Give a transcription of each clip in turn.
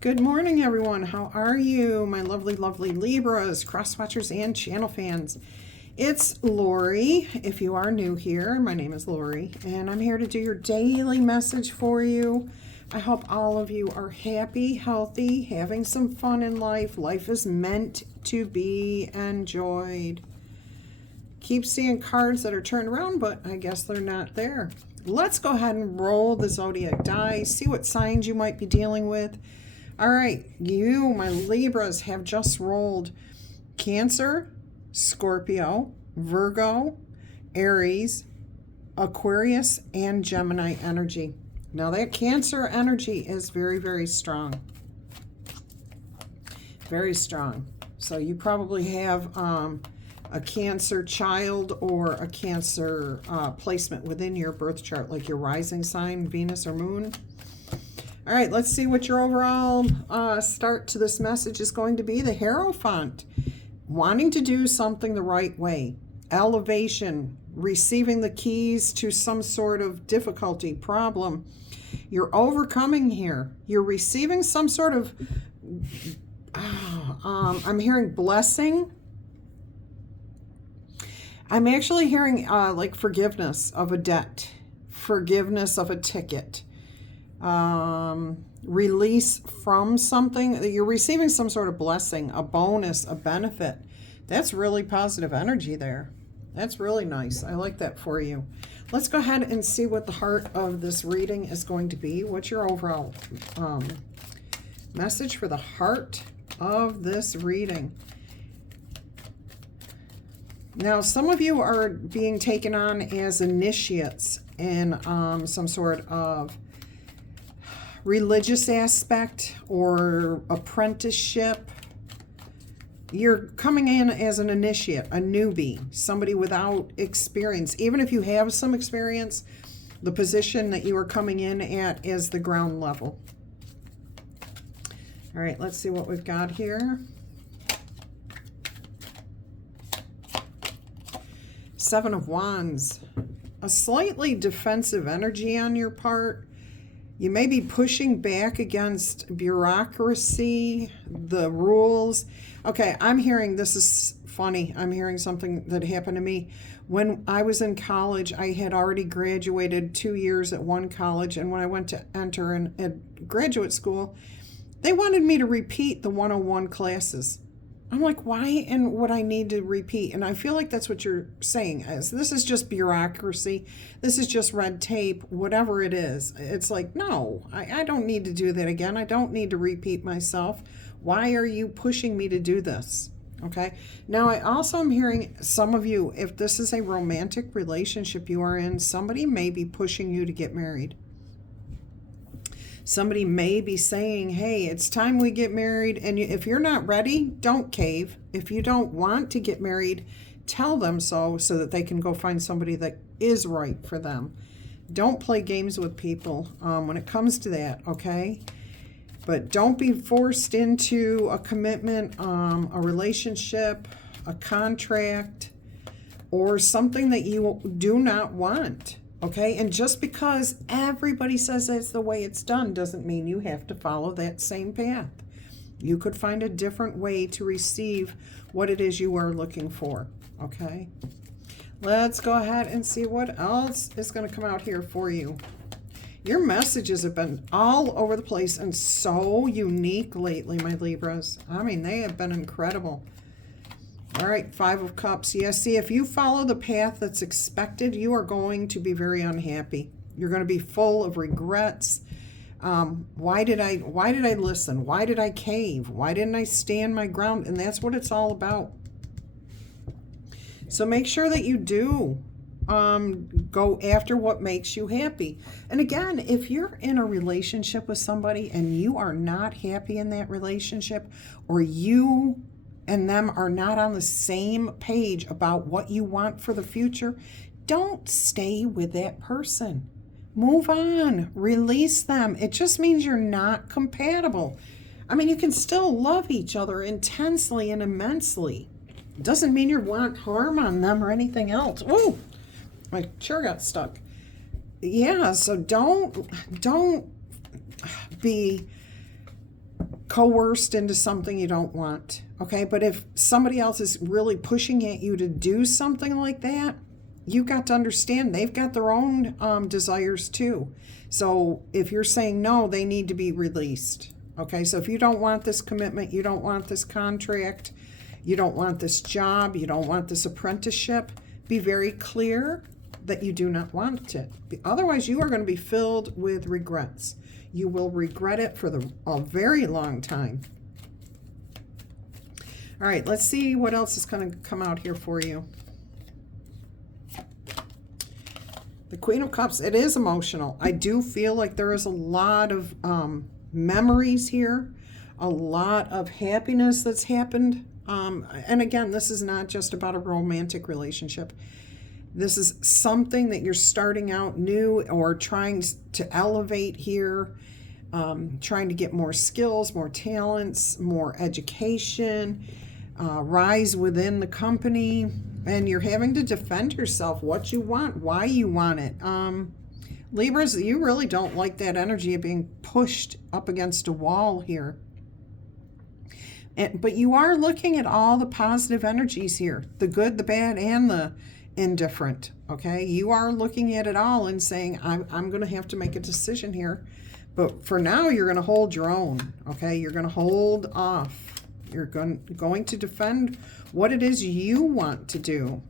Good morning, everyone. How are you, my lovely, lovely Libras, cross watchers, and channel fans? It's Laurie. If you are new here, my name is Laurie, and I'm here to do your daily message for you. I hope all of you are happy, healthy, having some fun in life. Life is meant to be enjoyed. Keep seeing cards that are turned around, but I guess they're not there. Let's go ahead and roll the zodiac die, see what signs you might be dealing with. All right, you, my Libras, have just rolled Cancer, Scorpio, Virgo, Aries, Aquarius, and Gemini energy. Now that Cancer energy is very, very strong. Very strong. So you probably have a Cancer child or a Cancer placement within your birth chart, like your rising sign, Venus or Moon. All right, let's see what your overall start to this message is going to be. The Hierophant, wanting to do something the right way. Elevation, receiving the keys to some sort of difficulty, problem. You're overcoming here. You're receiving some sort of, I'm hearing blessing. I'm actually hearing like forgiveness of a debt, forgiveness of a ticket. Release from something. You're receiving some sort of blessing, a bonus, a benefit. That's really positive energy there. That's really nice. I like that for you. Let's go ahead and see what the heart of this reading is going to be. What's your overall message for the heart of this reading? Now, some of you are being taken on as initiates in some sort of religious aspect or apprenticeship. You're coming in as an initiate, a newbie, somebody without experience. Even if you have some experience, the position that you are coming in at is the ground level. All right, let's see what we've got here. Seven of Wands. A slightly defensive energy on your part. You may be pushing back against bureaucracy, the rules. Okay, I'm hearing, this is funny, I'm hearing something that happened to me. When I was in college, I had already graduated 2 years at one college, and when I went to enter in graduate school, they wanted me to repeat the 101 classes. I'm like, why and would I need to repeat? And I feel like that's what you're saying is this is just bureaucracy. This is just red tape, whatever it is. It's like, no, I don't need to do that again. I don't need to repeat myself. Why are you pushing me to do this? Okay. Now, I also am hearing some of you, if this is a romantic relationship you are in, somebody may be pushing you to get married. Somebody may be saying, hey, it's time we get married. And if you're not ready, don't cave. If you don't want to get married, tell them so that they can go find somebody that is right for them. Don't play games with people when it comes to that, okay? But don't be forced into a commitment, a relationship, a contract, or something that you do not want. Okay, and just because everybody says that's the way it's done doesn't mean you have to follow that same path. You could find a different way to receive what it is you are looking for. Okay, let's go ahead and see what else is going to come out here for you. Your messages have been all over the place and so unique lately, my Libras. I mean, they have been incredible. All right, Five of Cups. Yes, see, if you follow the path that's expected, you are going to be very unhappy. You're going to be full of regrets. Why did I listen? Why did I cave? Why didn't I stand my ground? And that's what it's all about. So make sure that you do go after what makes you happy. And again, if you're in a relationship with somebody and you are not happy in that relationship, or you and them are not on the same page about what you want for the future, don't stay with that person. Move on, release them. It just means you're not compatible. I mean, you can still love each other intensely and immensely. It doesn't mean you want harm on them or anything else. Ooh, my chair got stuck. Yeah, so don't be coerced into something you don't want. Okay, but if somebody else is really pushing at you to do something like that, you got to understand they've got their own desires too. So if you're saying no, they need to be released. Okay, so if you don't want this commitment, you don't want this contract, you don't want this job, you don't want this apprenticeship, be very clear that you do not want it. Otherwise, you are going to be filled with regrets. You will regret it for a very long time. All right, let's see what else is going to come out here for you. The Queen of Cups, it is emotional. I do feel like there is a lot of memories here, a lot of happiness that's happened. And again, this is not just about a romantic relationship. This is something that you're starting out new or trying to elevate here, trying to get more skills, more talents, more education, rise within the company, and you're having to defend yourself, what you want, why you want it. Libras, you really don't like that energy of being pushed up against a wall here. But you are looking at all the positive energies here, the good, the bad, and the indifferent. Okay, you are looking at it all and saying, I'm going to have to make a decision here. But for now, you're going to hold your own. Okay, you're going to hold off. You're going to defend what it is you want to do.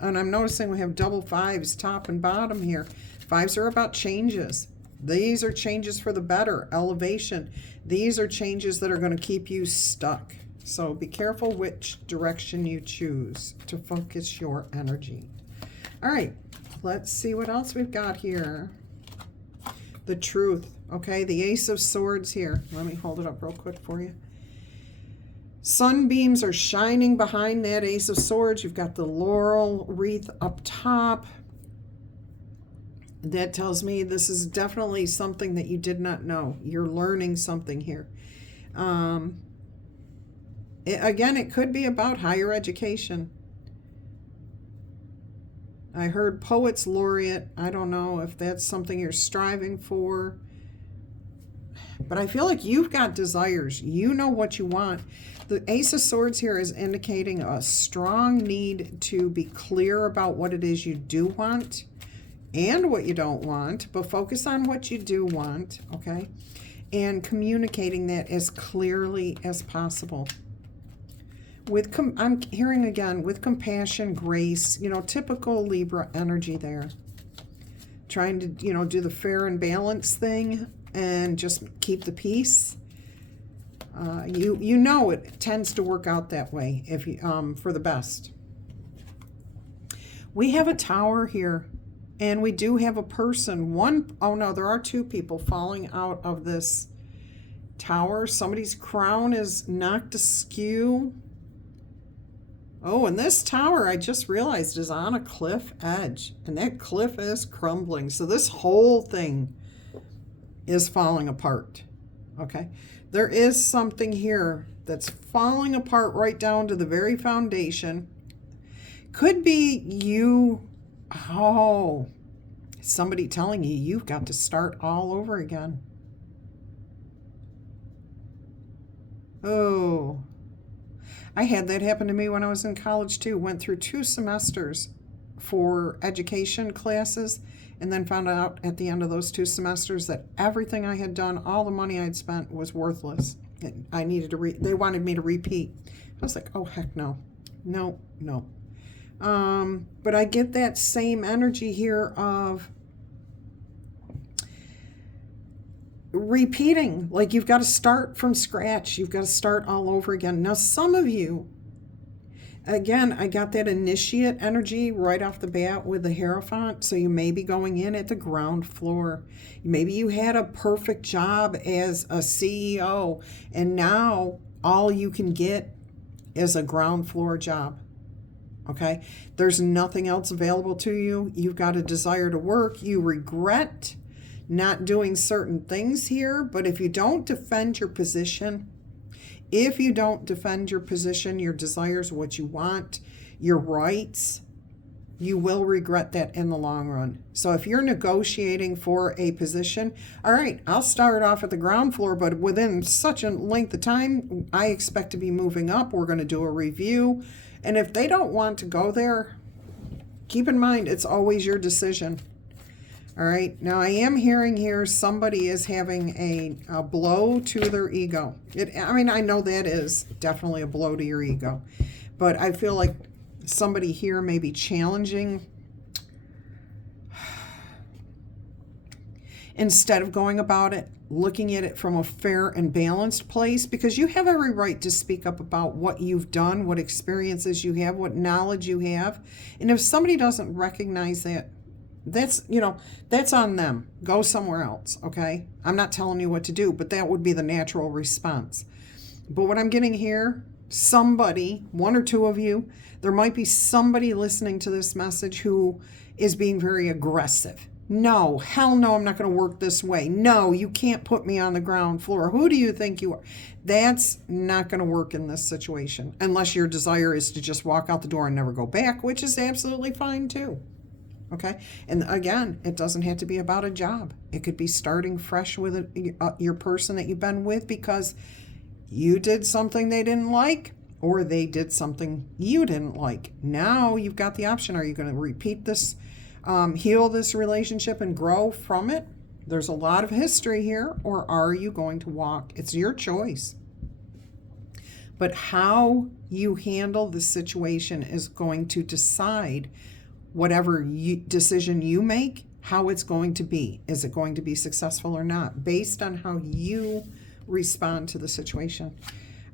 And I'm noticing we have double fives, top and bottom here. Fives are about changes. These are changes for the better, elevation. These are changes that are going to keep you stuck. So be careful which direction you choose to focus your energy. All right, let's see what else we've got here. The Truth. Okay, the Ace of Swords here. Let me hold it up real quick for you. Sunbeams are shining behind that Ace of Swords. You've got the laurel wreath up top. That tells me this is definitely something that you did not know. You're learning something here. Again, it could be about higher education. I heard Poets Laureate. I don't know if that's something you're striving for. But I feel like you've got desires. You know what you want. The Ace of Swords here is indicating a strong need to be clear about what it is you do want and what you don't want, but focus on what you do want, okay? And communicating that as clearly as possible. I'm hearing again, with compassion, grace, typical Libra energy there. Trying to, do the fair and balanced thing and just keep the peace. It tends to work out that way if you, for the best. We have a Tower here, and we do have a person. There are two people falling out of this Tower. Somebody's crown is knocked askew. Oh, and this Tower, I just realized, is on a cliff edge, and that cliff is crumbling. So this whole thing is falling apart, okay? There is something here that's falling apart right down to the very foundation. Could be you, somebody telling you you've got to start all over again. Oh, I had that happen to me when I was in college too. Went through 2 semesters for education classes and then found out at the end of those 2 semesters that everything I had done, all the money I'd spent was worthless. I needed to they wanted me to repeat. I was like, oh, heck no. No. But I get that same energy here of repeating, like you've got to start from scratch. You've got to start all over again. Now, some of you, again, I got that initiate energy right off the bat with the Hierophant. So you may be going in at the ground floor. Maybe you had a perfect job as a CEO, and now all you can get is a ground floor job. Okay? There's nothing else available to you. You've got a desire to work. You regret not doing certain things here, but if you don't defend your position, your desires, what you want, your rights, You will regret that in the long run. So if you're negotiating for a position, all right, I'll start off at the ground floor, but within such a length of time, I expect to be moving up. We're going to do a review. And if they don't want to go there, keep in mind, it's always your decision. All right. Now, I am hearing here somebody is having a blow to their ego. I know that is definitely a blow to your ego. But I feel like somebody here may be challenging. Instead of going about it, looking at it from a fair and balanced place, because you have every right to speak up about what you've done, what experiences you have, what knowledge you have. And if somebody doesn't recognize that, that's on them. Go somewhere else, okay? I'm not telling you what to do, but that would be the natural response. But what I'm getting here, somebody, one or two of you, there might be somebody listening to this message who is being very aggressive. No, hell no, I'm not going to work this way. No, you can't put me on the ground floor. Who do you think you are? That's not going to work in this situation, unless your desire is to just walk out the door and never go back, which is absolutely fine too. Okay. And again, it doesn't have to be about a job. It could be starting fresh with your person that you've been with because you did something they didn't like, or they did something you didn't like. Now you've got the option. Are you going to repeat this, heal this relationship and grow from it? There's a lot of history here. Or are you going to walk? It's your choice. But how you handle the situation is going to decide whatever decision you make, how it's going to be. Is it going to be successful or not? Based on how you respond to the situation.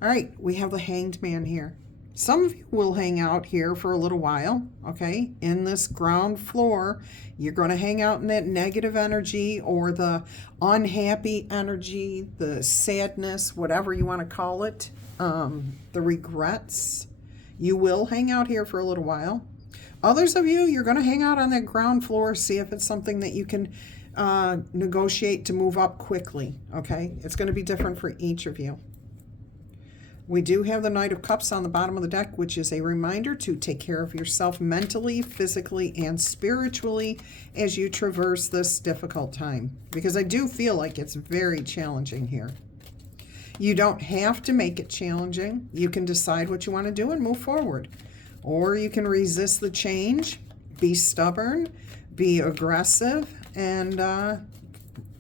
All right, we have the Hanged Man here. Some of you will hang out here for a little while, okay? In this ground floor, you're going to hang out in that negative energy or the unhappy energy, the sadness, whatever you want to call it, the regrets. You will hang out here for a little while. Others of you, you're going to hang out on that ground floor, see if it's something that you can negotiate to move up quickly, okay? It's going to be different for each of you. We do have the Knight of Cups on the bottom of the deck, which is a reminder to take care of yourself mentally, physically, and spiritually as you traverse this difficult time. Because I do feel like it's very challenging here. You don't have to make it challenging. You can decide what you want to do and move forward. Or you can resist the change, be stubborn, be aggressive, and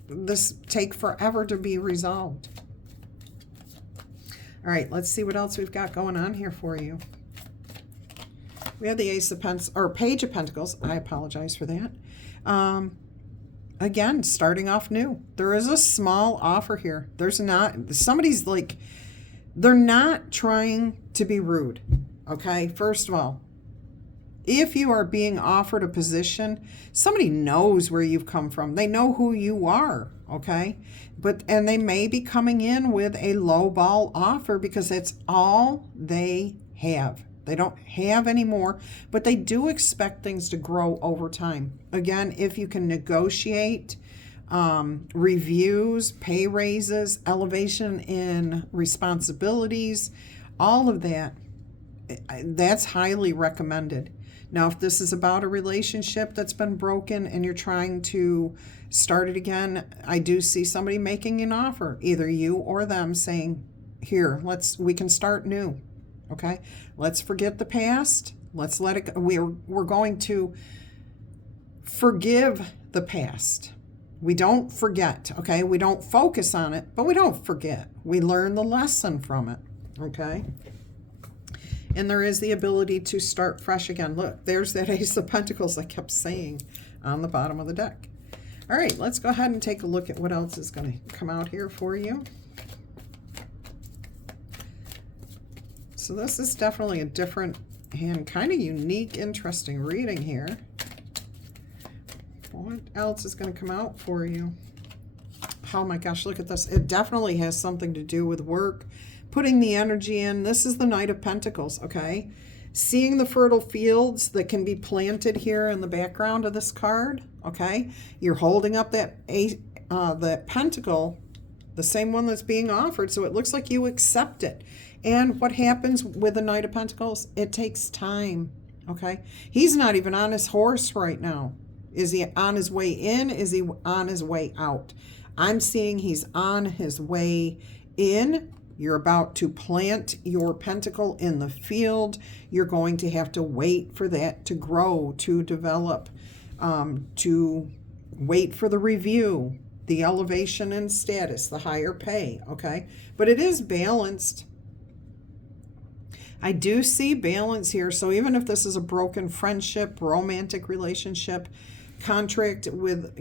this take forever to be resolved. All right, let's see what else we've got going on here for you. We have the Page of Pentacles. I apologize for that. Again, starting off new. There is a small offer here. Somebody's like, they're not trying to be rude. Okay, first of all, if you are being offered a position, somebody knows where you've come from. They know who you are, okay? And they may be coming in with a lowball offer because that's all they have. They don't have any more, but they do expect things to grow over time. Again, if you can negotiate reviews, pay raises, elevation in responsibilities, all of that, that's highly recommended. Now, if this is about a relationship that's been broken and you're trying to start it again, I do see somebody making an offer, either you or them, saying, here, we can start new. Okay? Let's forget the past. Let's let it go. We're going to forgive the past. We don't forget, okay? We don't focus on it, but we don't forget. We learn the lesson from it, okay? And there is the ability to start fresh again. Look, there's that Ace of Pentacles I kept saying on the bottom of the deck. All right, let's go ahead and take a look at what else is going to come out here for you. So this is definitely a different and kind of unique, interesting reading here. What else is going to come out for you? Oh my gosh, look at this. It definitely has something to do with work. Putting the energy in. This is the Knight of Pentacles, okay? Seeing the fertile fields that can be planted here in the background of this card, okay? You're holding up that pentacle, the same one that's being offered, so it looks like you accept it. And what happens with the Knight of Pentacles? It takes time. Okay? He's not even on his horse right now. Is he on his way in? Is he on his way out? I'm seeing he's on his way in. You're about to plant your pentacle in the field. You're going to have to wait for that to grow, to develop, to wait for the review, the elevation in status, the higher pay, okay? But it is balanced. I do see balance here. So even if this is a broken friendship, romantic relationship, contract with,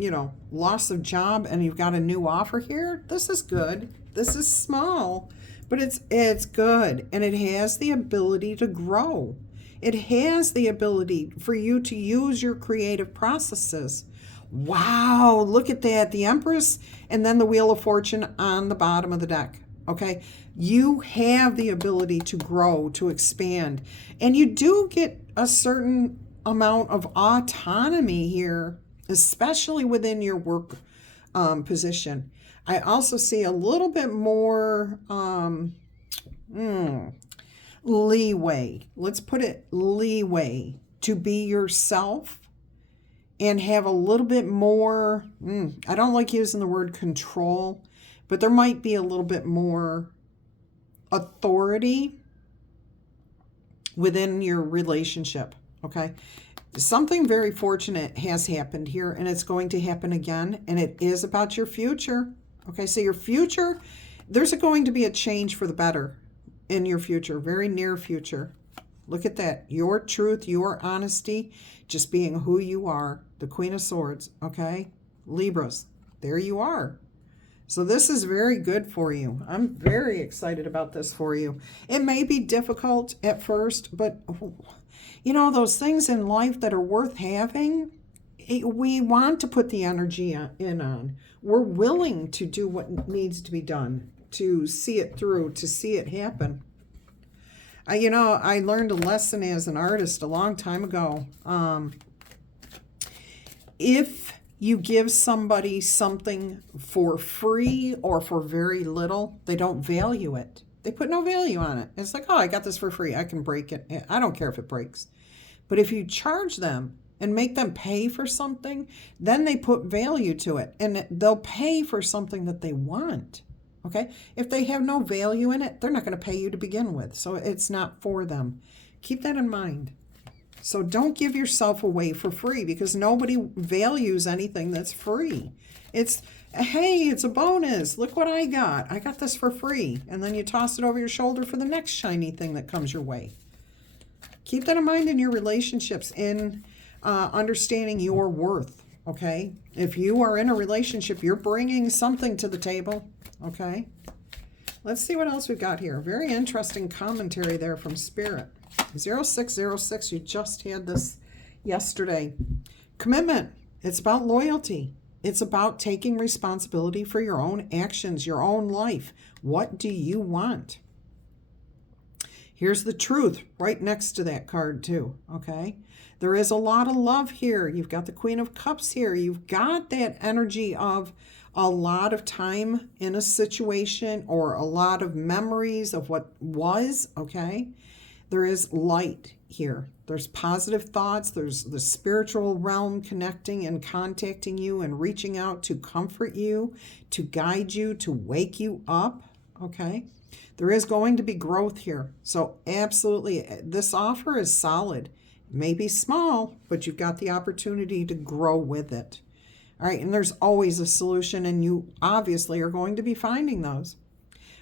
loss of job, and you've got a new offer here, this is good. This is small, but it's good, and it has the ability to grow. It has the ability for you to use your creative processes. Wow, look at that. The Empress and then the Wheel of Fortune on the bottom of the deck. Okay, you have the ability to grow, to expand, and you do get a certain amount of autonomy here, especially within your work position. I also see a little bit more leeway. Let's put it leeway to be yourself and have a little bit more, I don't like using the word control, but there might be a little bit more authority within your relationship, okay? Something very fortunate has happened here, and it's going to happen again, and it is about your future, okay? So your future, there's going to be a change for the better in your future, very near future. Look at that. Your truth, your honesty, just being who you are, the Queen of Swords, okay? Libras, there you are. So this is very good for you. I'm very excited about this for you. It may be difficult at first, but those things in life that are worth having, we want to put the energy in on. We're willing to do what needs to be done, to see it through, to see it happen. I learned a lesson as an artist a long time ago. If you give somebody something for free or for very little, they don't value it. They put no value on it. It's like, oh, I got this for free. I can break it. I don't care if it breaks. But if you charge them and make them pay for something, then they put value to it. And they'll pay for something that they want. Okay? If they have no value in it, they're not going to pay you to begin with. So it's not for them. Keep that in mind. So don't give yourself away for free, because nobody values anything that's free. It's, hey, it's a bonus. Look what I got. I got this for free. And then you toss it over your shoulder for the next shiny thing that comes your way. Keep that in mind in your relationships, in understanding your worth, okay? If you are in a relationship, you're bringing something to the table, okay? Let's see what else we've got here. Very interesting commentary there from Spirit. 0606, you just had this yesterday. Commitment. It's about loyalty. It's about taking responsibility for your own actions, your own life. What do you want? Here's the truth right next to that card too, okay? There is a lot of love here. You've got the Queen of Cups here. You've got that energy of a lot of time in a situation, or a lot of memories of what was, okay? There is light here. There's positive thoughts. There's the spiritual realm connecting and contacting you and reaching out to comfort you, to guide you, to wake you up, okay? There is going to be growth here. So absolutely, this offer is solid. It may be small, but you've got the opportunity to grow with it. All right, and there's always a solution, and you obviously are going to be finding those.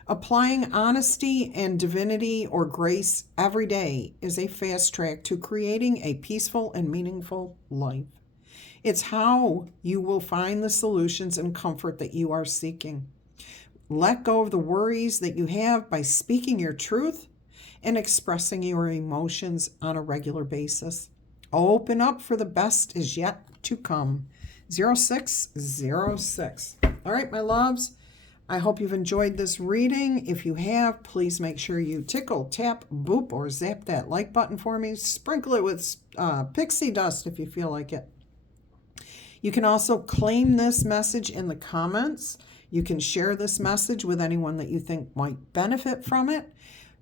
Applying honesty and divinity or grace every day is a fast track to creating a peaceful and meaningful life. It's how you will find the solutions and comfort that you are seeking. Let go of the worries that you have by speaking your truth and expressing your emotions on a regular basis. Open up, for the best is yet to come. 0606. All right, my loves. I hope you've enjoyed this reading. If you have, please make sure you tickle, tap, boop, or zap that like button for me. Sprinkle it with pixie dust if you feel like it. You can also claim this message in the comments. You can share this message with anyone that you think might benefit from it.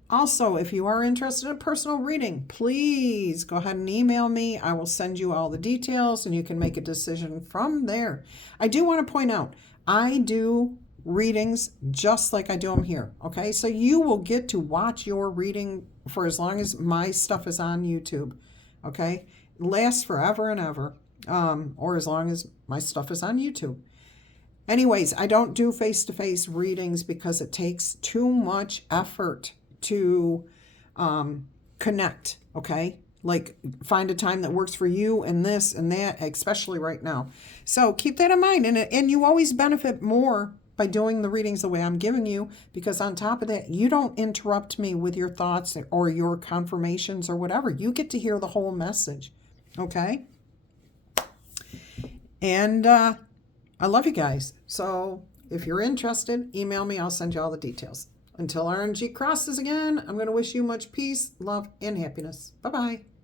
Also, if you are interested in a personal reading, please go ahead and email me. I will send you all the details and you can make a decision from there. I do want to point out, I do readings just like I do them here. Okay, so you will get to watch your reading for as long as my stuff is on YouTube. Okay, it lasts forever and ever, or as long as my stuff is on YouTube. Anyways, I don't do face-to-face readings because it takes too much effort to connect, okay? Like find a time that works for you and this and that, especially right now. So keep that in mind. And you always benefit more by doing the readings the way I'm giving you, because on top of that, you don't interrupt me with your thoughts or your confirmations or whatever. You get to hear the whole message, okay? And I love you guys. So if you're interested, email me. I'll send you all the details. Until RNG crosses again, I'm going to wish you much peace, love, and happiness. Bye-bye.